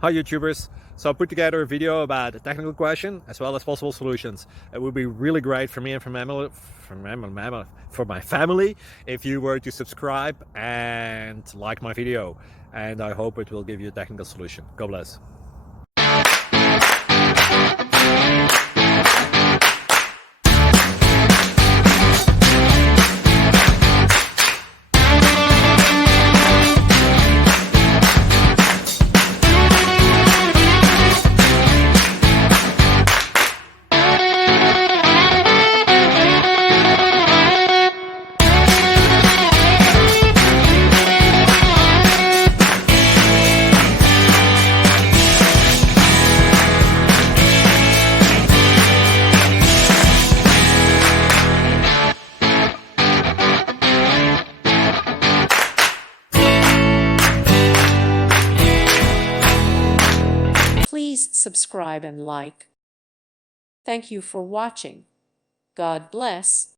Hi YouTubers. So I put together a video about a technical question as well as possible solutions. It would be really great for me and for my family if you were to subscribe and like my video. And I hope it will give you a technical solution. God bless. Please subscribe and like. Thank you for watching. God bless.